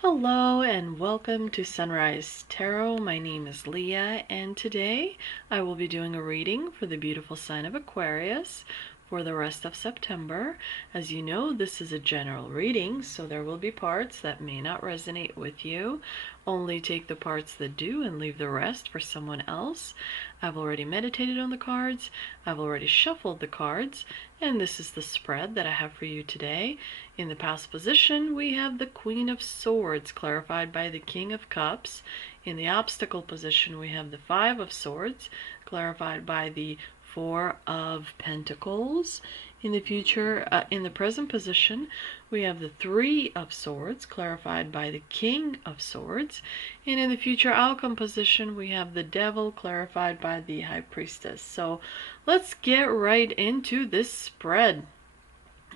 Hello and welcome to Sunrise Tarot. My name is Leah, and today I will be doing a reading for the beautiful sign of Aquarius for the rest of September. As you know, this is a general reading, so there will be parts that may not resonate with you. Only take the parts that do and leave the rest for someone else. I've already meditated on the cards, I've already shuffled the cards, and this is the spread that I have for you today. In the past position, we have the Queen of Swords, clarified by the King of Cups. In the obstacle position, we have the Five of Swords, clarified by the Four of Pentacles. In the present position, we have the Three of Swords, clarified by the King of Swords. And in the future outcome position, we have the Devil, clarified by the High Priestess. So let's get right into this spread.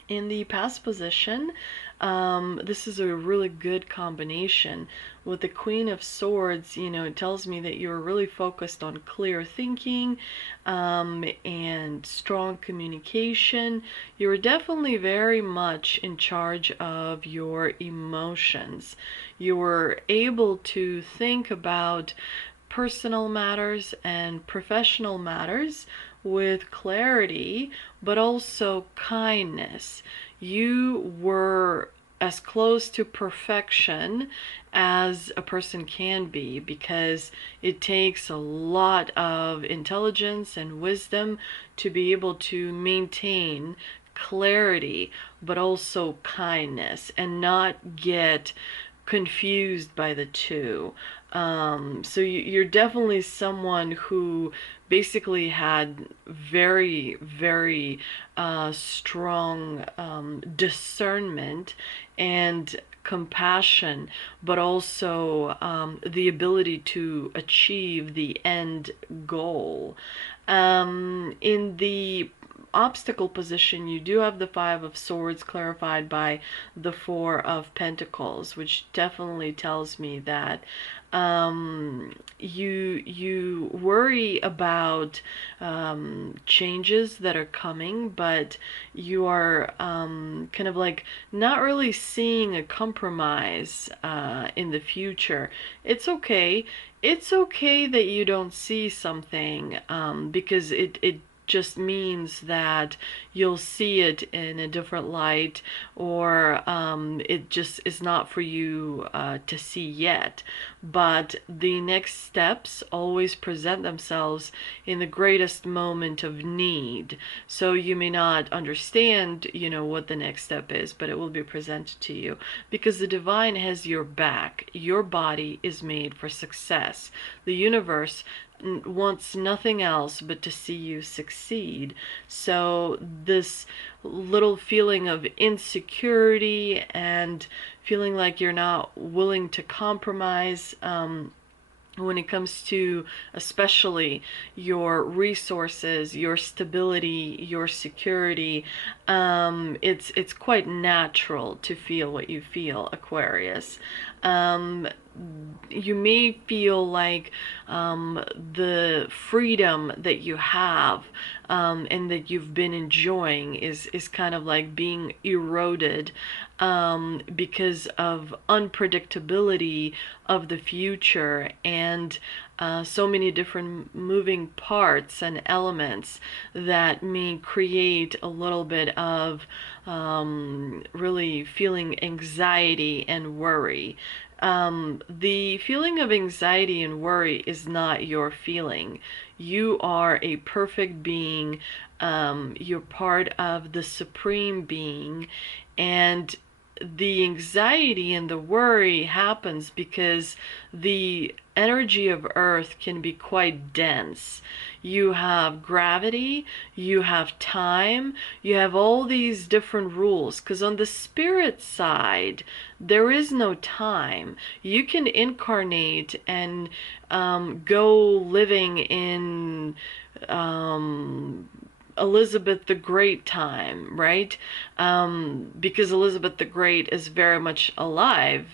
In the past position, this is a really good combination. With the Queen of Swords, it tells me that you're really focused on clear thinking and strong communication. You're definitely very much in charge of your emotions. You were able to think about personal matters and professional matters with clarity, but also kindness. You were as close to perfection as a person can be, because it takes a lot of intelligence and wisdom to be able to maintain clarity, but also kindness, and not get confused by the two. So you're definitely someone who basically had very, very strong discernment and compassion, but also the ability to achieve the end goal. In the obstacle position, you do have the Five of Swords, clarified by the Four of Pentacles, which definitely tells me that you worry about changes that are coming, but you are kind of like not really seeing a compromise in the future. It's okay. It's okay that you don't see something, because it just means that you'll see it in a different light, or it just is not for you to see yet. But the next steps always present themselves in the greatest moment of need. So you may not understand, what the next step is, but it will be presented to you, because the divine has your back. Your body is made for success. The universe wants nothing else but to see you succeed. So this little feeling of insecurity and feeling like you're not willing to compromise, when it comes to especially your resources, your stability, your security, it's quite natural to feel what you feel, Aquarius. You may feel like the freedom that you have and that you've been enjoying is kind of like being eroded because of unpredictability of the future, and so many different moving parts and elements that may create a little bit of really feeling anxiety and worry. The feeling of anxiety and worry is not your feeling. You are a perfect being. You're part of the Supreme Being, and the anxiety and the worry happens because the energy of Earth can be quite dense. You have gravity, you have time, you have all these different rules, because on the spirit side there is no time. You can incarnate and go living in Elizabeth the Great time, right? Because Elizabeth the Great is very much alive.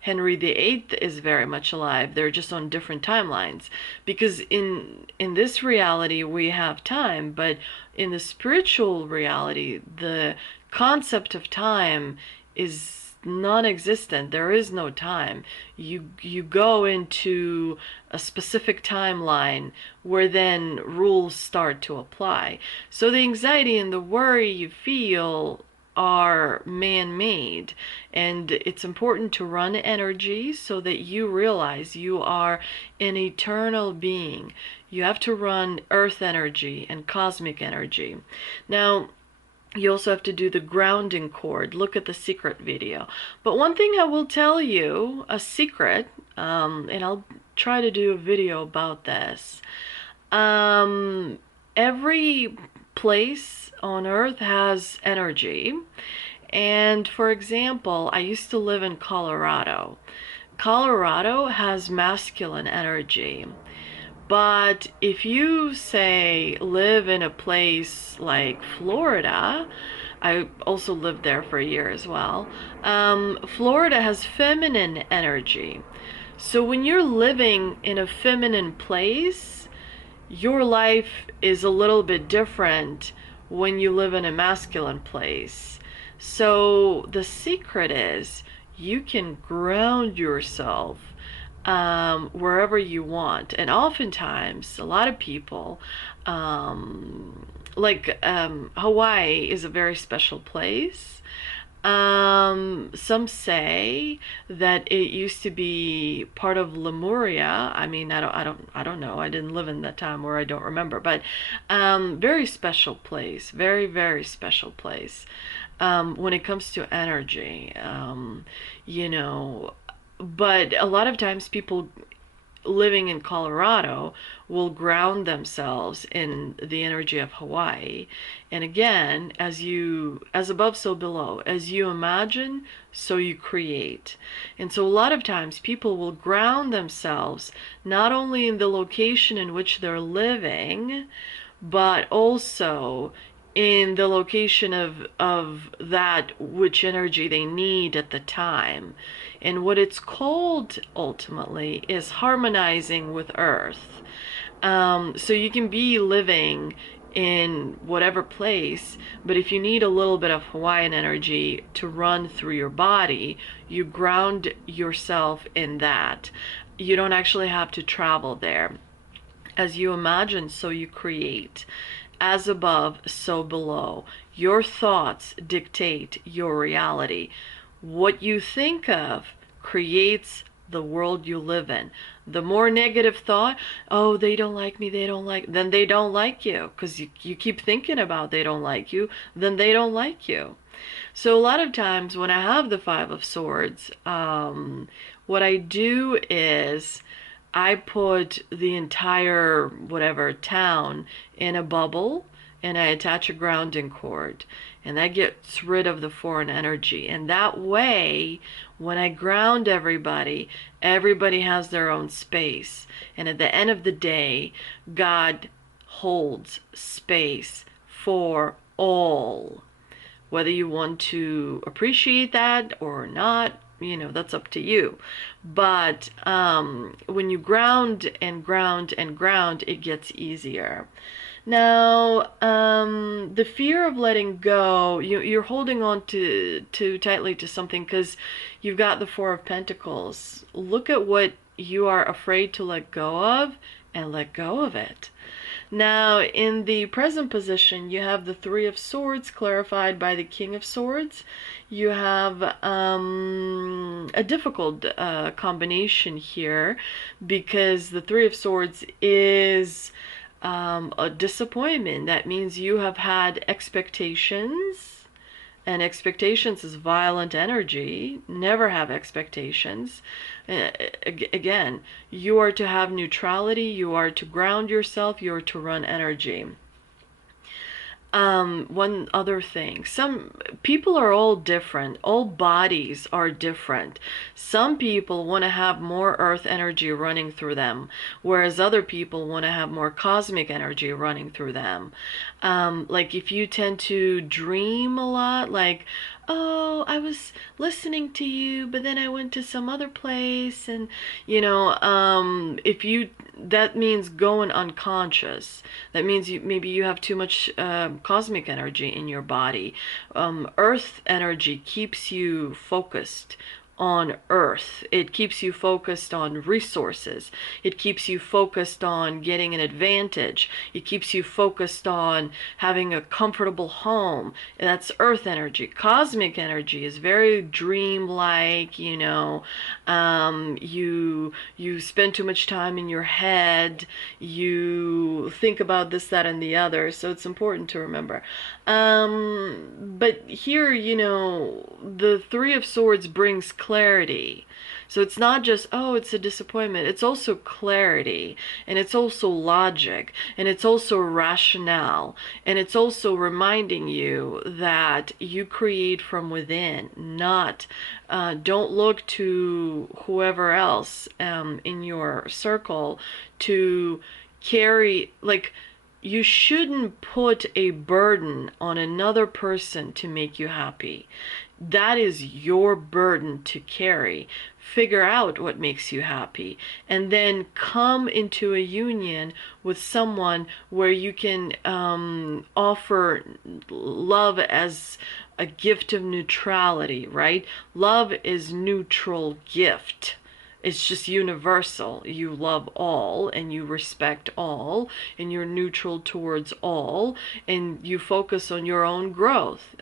Henry VIII is very much alive. They're just on different timelines. Because in this reality we have time, but in the spiritual reality, the concept of time is non-existent. There is no time. You go into a specific timeline where then rules start to apply. So the anxiety and the worry you feel are man-made, and it's important to run energy so that you realize you are an eternal being. You have to run earth energy and cosmic energy. Now, you also have to do the grounding cord. Look at the secret video. But one thing I will tell you, a secret, and I'll try to do a video about this. Every place on earth has energy. And for example, I used to live in Colorado. Colorado has masculine energy. But if you, say, live in a place like Florida, I also lived there for a year as well, Florida has feminine energy. So when you're living in a feminine place, your life is a little bit different when you live in a masculine place. So the secret is you can ground yourself wherever you want. And oftentimes, a lot of people, Hawaii is a very special place. Some say that it used to be part of Lemuria. I mean, I don't know. I didn't live in that time, or I don't remember. But very special place, very, very special place. When it comes to energy, you know. But a lot of times people living in Colorado will ground themselves in the energy of Hawaii. And again, as above, so below. As you imagine, so you create. And so a lot of times people will ground themselves not only in the location in which they're living, but also in the location of that which energy they need at the time. And what it's called ultimately is harmonizing with Earth. So you can be living in whatever place, but if you need a little bit of Hawaiian energy to run through your body, you ground yourself in that. You don't actually have to travel there. As you imagine, so you create. As above, so below. Your thoughts dictate your reality. What you think of creates the world you live in. The more negative thought, oh, they don't like me, then they don't like you. Because you keep thinking about they don't like you, then they don't like you. So a lot of times when I have the Five of Swords, what I do is I put the entire whatever town in a bubble, and I attach a grounding cord, and that gets rid of the foreign energy. And that way, when I ground everybody, everybody has their own space. And at the end of the day, God holds space for all. Whether you want to appreciate that or not, you know, that's up to you. But when you ground and ground and ground, it gets easier. Now, the fear of letting go, you're holding on too tightly to something because you've got the Four of Pentacles. Look at what you are afraid to let go of and let go of it. Now, in the present position, you have the Three of Swords clarified by the King of Swords. You have a difficult combination here because the Three of Swords is a disappointment. That means you have had expectations. And expectations is violent energy. Never have expectations. Again, you are to have neutrality. You are to ground yourself. You are to run energy. One other thing, some people are all different. All bodies are different. Some people want to have more earth energy running through them, whereas other people want to have more cosmic energy running through them. Like if you tend to dream a lot, like, oh, I was listening to you, but then I went to some other place, and if you, that means going unconscious. That means maybe you have too much cosmic energy in your body. Earth energy keeps you focused on earth. It keeps you focused on resources. It keeps you focused on getting an advantage. It keeps you focused on having a comfortable home. And that's earth energy. Cosmic energy is very dreamlike, you spend too much time in your head. You think about this, that, and the other. So it's important to remember. But here, the Three of Swords brings clarity. So it's not just, oh, it's a disappointment. It's also clarity, and it's also logic, and it's also rationale, and it's also reminding you that you create from within, not, don't look to whoever else in your circle to carry, like, you shouldn't put a burden on another person to make you happy. That is your burden to carry. Figure out what makes you happy, and then come into a union with someone where you can offer love as a gift of neutrality, right? Love is neutral gift. It's just universal. You love all, and you respect all, and you're neutral towards all, and you focus on your own growth.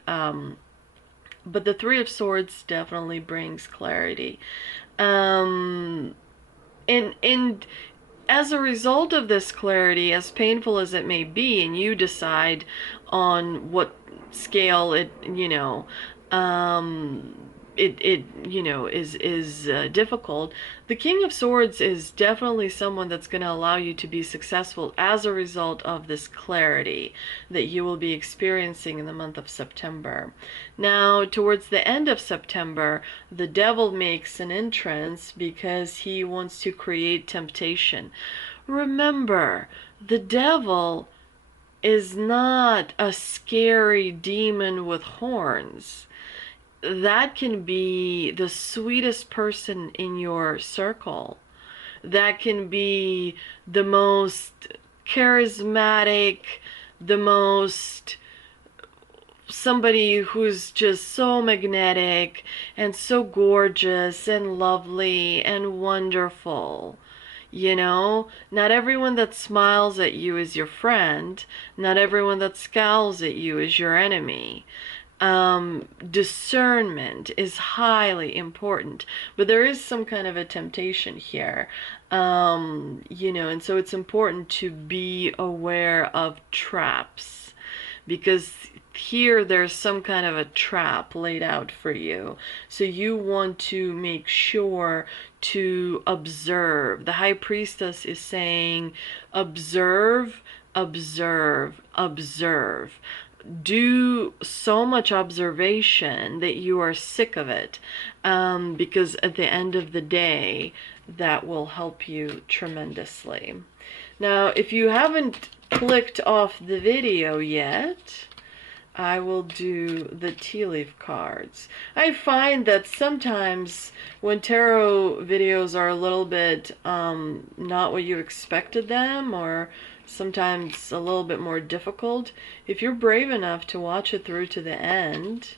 But the Three of Swords definitely brings clarity. And as a result of this clarity, as painful as it may be, and you decide on what scale it, is difficult. The King of Swords is definitely someone that's going to allow you to be successful as a result of this clarity that you will be experiencing in the month of September. Now, towards the end of September, the devil makes an entrance because he wants to create temptation. Remember, the devil is not a scary demon with horns. That can be the sweetest person in your circle. That can be the most charismatic, the most, somebody who's just so magnetic and so gorgeous and lovely and wonderful. Not everyone that smiles at you is your friend. Not everyone that scowls at you is your enemy. Discernment is highly important, but there is some kind of a temptation here, and so it's important to be aware of traps, because here there's some kind of a trap laid out for you. So you want to make sure to observe. The High Priestess is saying, observe, observe, observe. Do so much observation that you are sick of it, because at the end of the day, that will help you tremendously. Now, if you haven't clicked off the video yet, I will do the tea leaf cards. I find that sometimes when tarot videos are a little bit not what you expected them, or sometimes a little bit more difficult, if you're brave enough to watch it through to the end,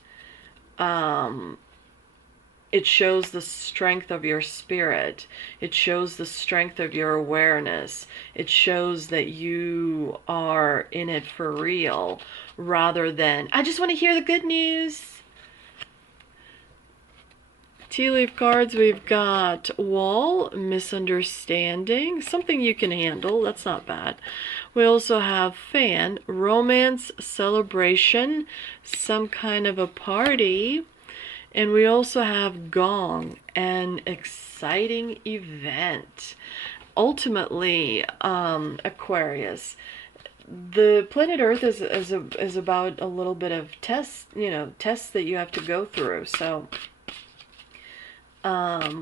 it shows the strength of your spirit. It shows the strength of your awareness. It shows that you are in it for real, rather than, I just want to hear the good news. Tea leaf cards, we've got wall, misunderstanding, something you can handle, that's not bad. We also have fan, romance, celebration, some kind of a party. And we also have gong, an exciting event. Ultimately, Aquarius, the planet Earth is about a little bit of tests that you have to go through. So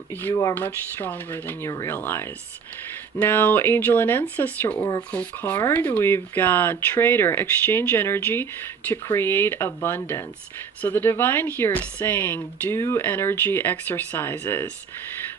you are much stronger than you realize. Now, Angel and Ancestor Oracle card, we've got Trader, exchange energy to create abundance. So the Divine here is saying, do energy exercises.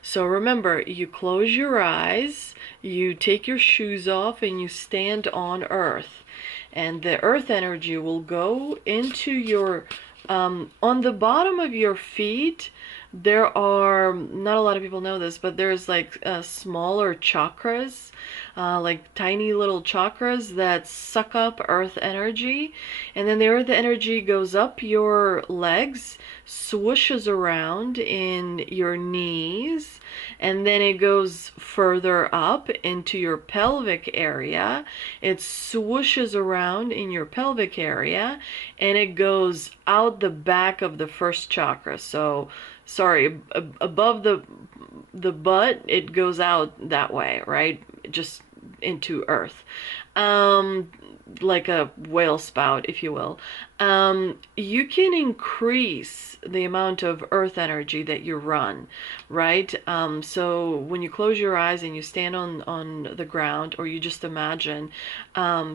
So remember, you close your eyes, you take your shoes off, and you stand on Earth. And the Earth energy will go into your, on the bottom of your feet, there are, not a lot of people know this, but there's like smaller chakras, like tiny little chakras that suck up earth energy. And then the earth energy goes up your legs, swooshes around in your knees, and then it goes further up into your pelvic area. It swooshes around in your pelvic area, and it goes out the back of the first chakra. So sorry, above the butt, it goes out that way, right? Just into earth. Like a whale spout, if you will. You can increase the amount of earth energy that you run, right? So when you close your eyes and you stand on the ground, or you just imagine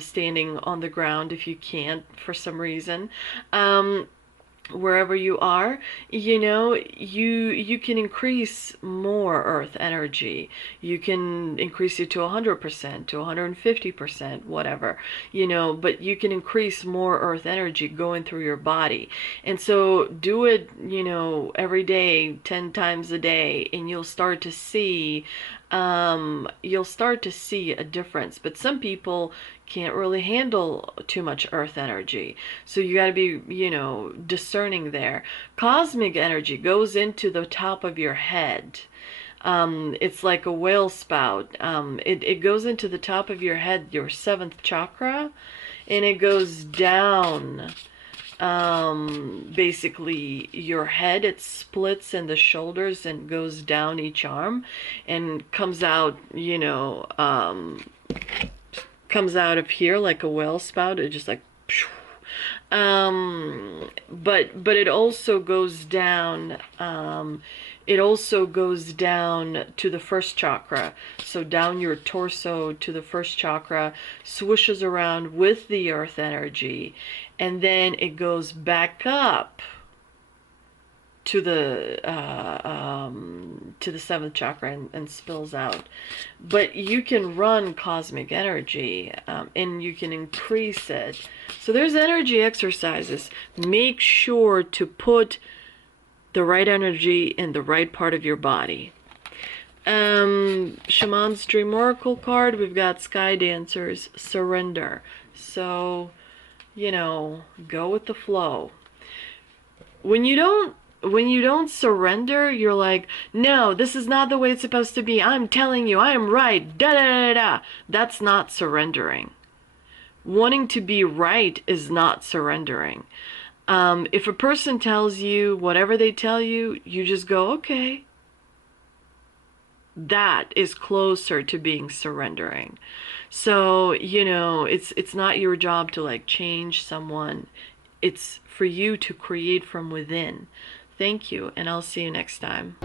standing on the ground if you can't for some reason, wherever you are, you can increase more earth energy. You can increase it to 100%, to 150%, whatever, but you can increase more earth energy going through your body. And so do it, every day, 10 times a day, and you'll start to see a difference. But some people can't really handle too much earth energy, so you got to be discerning there. Cosmic energy goes into the top of your head. It's like a whale spout. It goes into the top of your head, your seventh chakra, and it goes down, basically your head. It splits in the shoulders and goes down each arm and comes out, comes out of here like a whale spout. It just like, but it also goes down, to the first chakra. So down your torso to the first chakra, swooshes around with the earth energy, and then it goes back up to the seventh chakra and spills out. But you can run cosmic energy, and you can increase it. So there's energy exercises. Make sure to put the right energy in the right part of your body. Shaman's Dream Oracle card, we've got Sky Dancers, surrender. So, go with the flow. When you don't surrender, you're like, no, this is not the way it's supposed to be. I'm telling you, I am right. Da da da da. That's not surrendering. Wanting to be right is not surrendering. If a person tells you whatever they tell you, you just go, okay. That is closer to being surrendering. So, it's not your job to like change someone. It's for you to create from within. Thank you, and I'll see you next time.